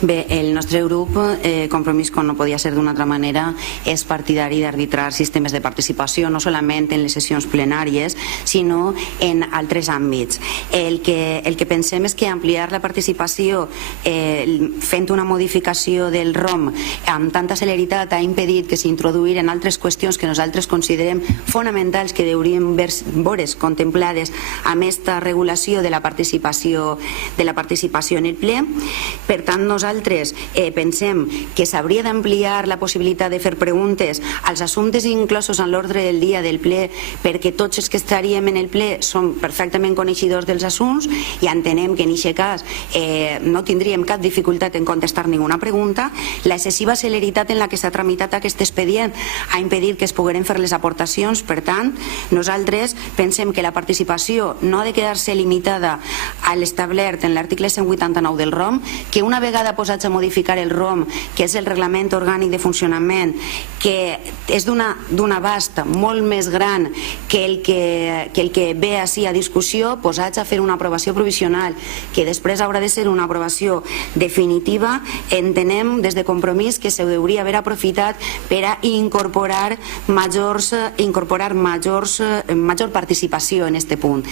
Bé, el nostre grup, Compromís, com no podia ser d'una altra manera, és partidari d'arbitrar sistemes de participació, no solament en les sessions plenàries, sinó en altres àmbits. El que pensem és que ampliar la participació fent una modificació del ROM amb tanta celeritat ha impedit que s'introduïren altres qüestions que nosaltres considerem fonamentals que haurien veure's contemplades amb aquesta regulació de la participació en el ple. Per tant, nosaltres pensem que s'hauria d'ampliar la possibilitat de fer preguntes als assumptes inclosos en l'ordre del dia del ple, perquè tots els que estaríem en el ple som perfectament coneixedors dels assumptes i entenem que en aquest cas no tindríem cap dificultat en contestar ninguna pregunta. L'excessiva celeritat en la que s'ha tramitat aquest expedient ha impedit que es pogueren fer les aportacions. Per tant, nosaltres pensem que la participació no ha de quedar-se limitada a l'establert en l'article 189 del ROM, que una vegada posats a modificar el ROM, que és el Reglament Orgànic de Funcionament, que és d'un abast molt més gran que el que ve així a discussió, posats a fer una aprovació provisional que després haurà de ser una aprovació definitiva, entenem des de Compromís que s'hauria d'haver aprofitat per a incorporar major participació en aquest punt.